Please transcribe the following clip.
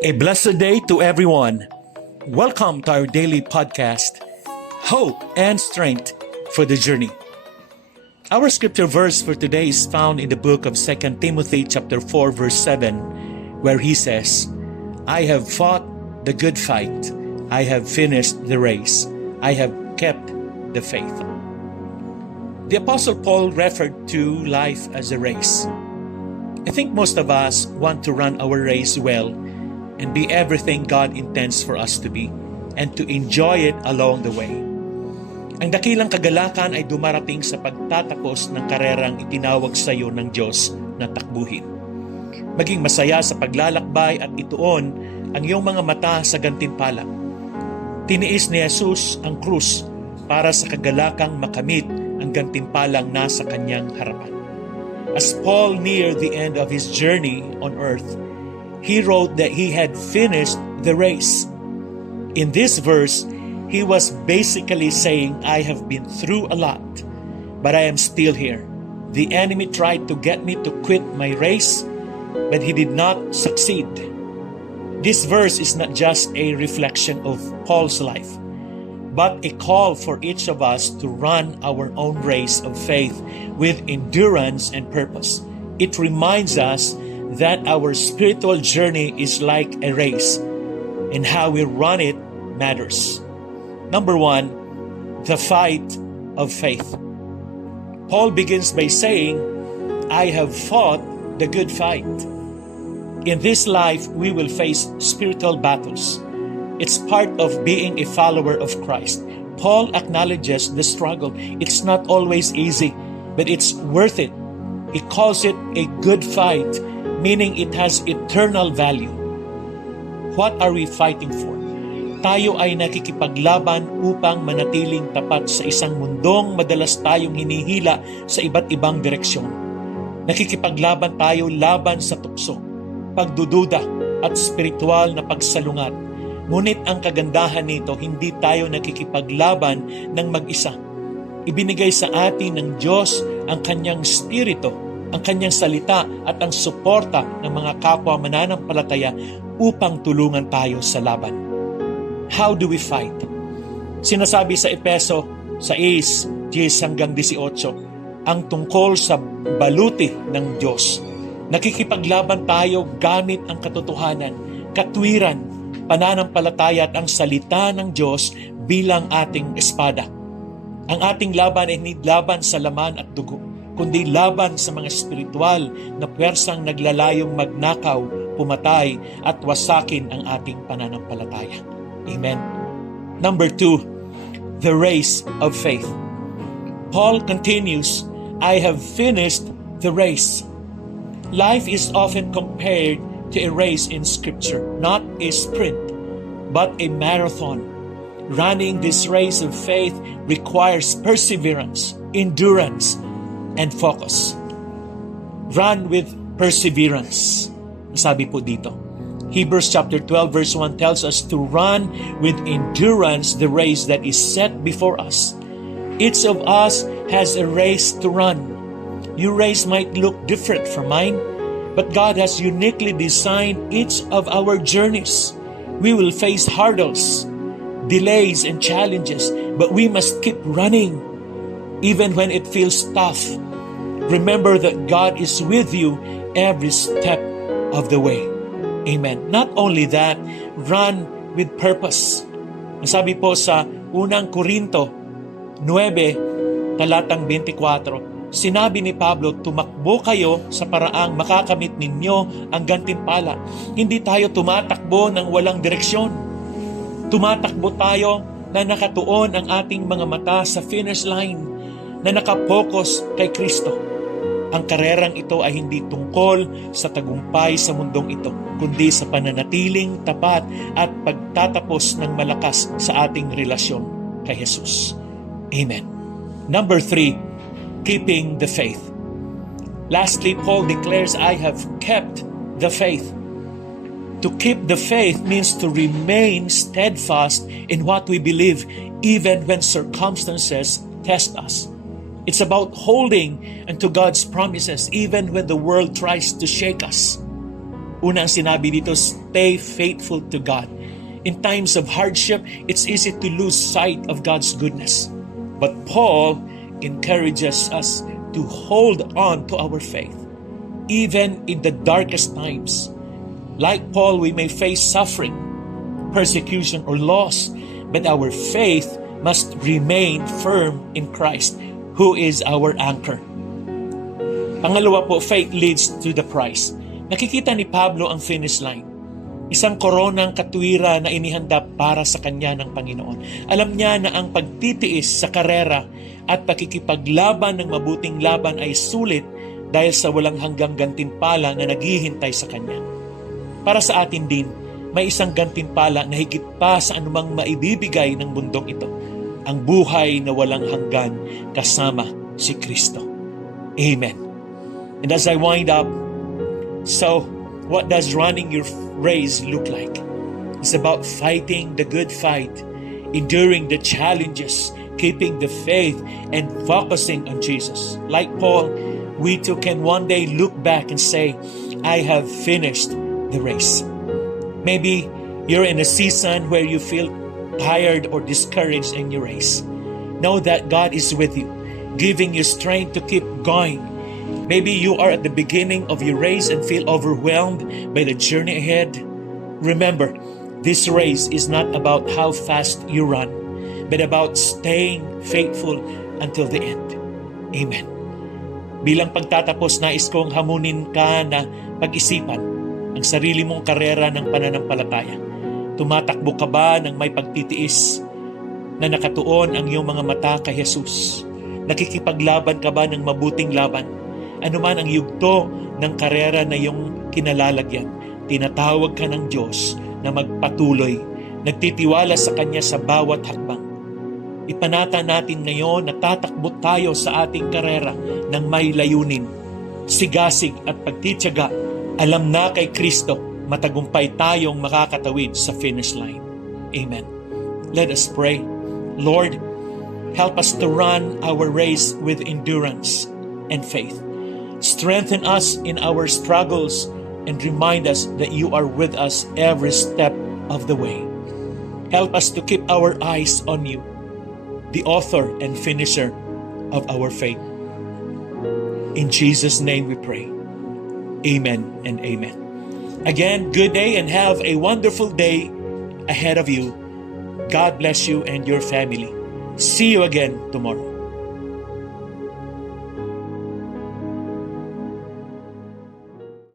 A blessed day to everyone. Welcome to our daily podcast, Hope and Strength for the Journey. Our scripture verse for today is found in the book of 2 Timothy chapter 4 verse 7, where he says, I have fought the good fight. I have finished the race. I have kept the faith. The Apostle Paul referred to life as a race. I think most of us want to run our race well and be everything God intends for us to be, and to enjoy it along the way. Ang dakilang kagalakan ay dumarating sa pagtatapos ng karerang itinawag sa iyo ng Diyos na takbuhin. Maging masaya sa paglalakbay at ituon ang iyong mga mata sa gantimpala. Tiniis ni Jesus ang krus para sa kagalakang makamit ang gantimpalang nasa kanyang harapan. As Paul neared the end of his journey on earth, he wrote that he had finished the race. In this verse, he was basically saying, I have been through a lot, but I am still here. The enemy tried to get me to quit my race, but he did not succeed. This verse is not just a reflection of Paul's life, but a call for each of us to run our own race of faith with endurance and purpose. It reminds us that our spiritual journey is like a race, and how we run it matters. Number one, the fight of faith. Paul begins by saying, I have fought the good fight. In this life, we will face spiritual battles. It's part of being a follower of Christ. Paul acknowledges the struggle. It's not always easy, but it's worth it. He calls it a good fight, meaning it has eternal value. What are we fighting for? Tayo ay nakikipaglaban upang manatiling tapat sa isang mundong madalas tayong hinihila sa iba't ibang direksyon. Nakikipaglaban tayo laban sa tukso, pagdududa at spiritual na pagsalungat. Ngunit ang kagandahan nito, hindi tayo nakikipaglaban ng mag-isa. Ibinigay sa atin ng Diyos ang kanyang spirito, ang kanyang salita at ang suporta ng mga kapwa mananampalataya upang tulungan tayo sa laban. How do we fight? Sinasabi sa Efeso 6:10 hanggang 18 ang tungkol sa baluti ng Diyos. Nakikipaglaban tayo gamit ang katotohanan, katwiran, pananampalataya at ang salita ng Diyos bilang ating espada. Ang ating laban ay hindi laban sa laman at dugo, kundi laban sa mga spiritual na pwersang naglalayong magnakaw, pumatay at wasakin ang ating pananampalataya. Amen. Number 2, the race of faith. Paul continues, I have finished the race. Life is often compared to a race in Scripture, not a sprint, but a marathon. Running this race of faith requires perseverance, endurance, and focus. Run with perseverance. Sabi po dito. Hebrews chapter 12 verse 1 tells us to run with endurance the race that is set before us. Each of us has a race to run. Your race might look different from mine, but God has uniquely designed each of our journeys. We will face hurdles, delays, and challenges, but we must keep running, even when it feels tough. Remember that God is with you every step of the way. Amen. Not only that, run with purpose. Sabi po sa unang Korinto 9, talatang 24, sinabi ni Pablo, tumakbo kayo sa paraang makakamit ninyo ang gantimpala. Hindi tayo tumatakbo ng walang direksyon. Tumatakbo tayo na nakatuon ang ating mga mata sa finish line, na nakapokus kay Kristo. Ang karerang ito ay hindi tungkol sa tagumpay sa mundong ito, kundi sa pananatiling tapat at pagtatapos ng malakas sa ating relasyon kay Jesus. Amen. Number 3, keeping the faith. Lastly, Paul declares, I have kept the faith. To keep the faith means to remain steadfast in what we believe, even when circumstances test us. It's about holding onto God's promises even when the world tries to shake us. Una ang sinabi dito, stay faithful to God. In times of hardship, it's easy to lose sight of God's goodness. But Paul encourages us to hold on to our faith, even in the darkest times. Like Paul, we may face suffering, persecution, or loss, but our faith must remain firm in Christ, who is our anchor. Pangalawa po, faith leads to the prize. Nakikita ni Pablo ang finish line. Isang koronang katwiran na inihanda para sa kanya ng Panginoon. Alam niya na ang pagtitiis sa karera at pakikipaglaban ng mabuting laban ay sulit dahil sa walang hanggang gantimpala na naghihintay sa kanya. Para sa atin din, may isang gantimpala na higit pa sa anumang maibibigay ng mundong ito. Ang buhay na walang hanggan kasama si Kristo. Amen. And as I wind up, so what does running your race look like? It's about fighting the good fight, enduring the challenges, keeping the faith, and focusing on Jesus. Like Paul, we too can one day look back and say, I have finished the race. Maybe you're in a season where you feel tired or discouraged in your race. Know that God is with you, giving you strength to keep going. Maybe you are at the beginning of your race and feel overwhelmed by the journey ahead. Remember, this race is not about how fast you run, but about staying faithful until the end. Amen. Bilang pagtatapos, nais kong hamunin ka na pag-isipan ang sarili mong karera ng pananampalataya. Tumatakbo ka ba ng may pagtitiis na nakatuon ang iyong mga mata kay Jesus? Nakikipaglaban ka ba ng mabuting laban? Ano man ang yugto ng karera na iyong kinalalagyan, tinatawag ka ng Diyos na magpatuloy, nagtitiwala sa Kanya sa bawat hakbang. Ipanata natin ngayon na tatakbo tayo sa ating karera ng may layunin, sigasig at pagtitiyaga. Alam na kay Kristo, matagumpay tayong makakatawid sa finish line. Amen. Let us pray. Lord, help us to run our race with endurance and faith. Strengthen us in our struggles and remind us that you are with us every step of the way. Help us to keep our eyes on you, the author and finisher of our faith. In Jesus' name we pray. Amen and amen. Again, good day and have a wonderful day ahead of you. God bless you and your family. See you again tomorrow.